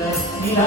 रखिया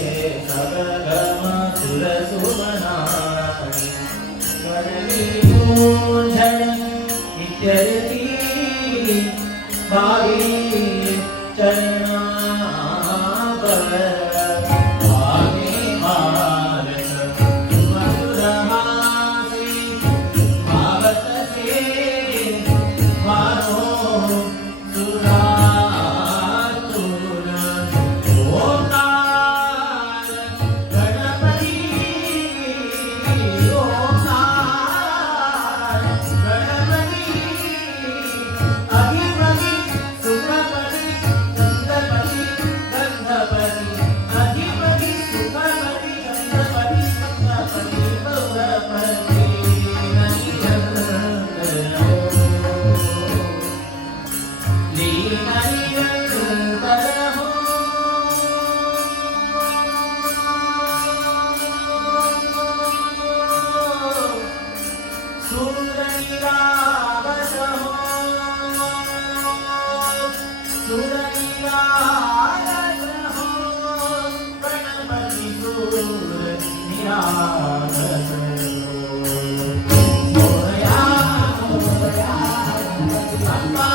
जगति भावी चरणापर Amma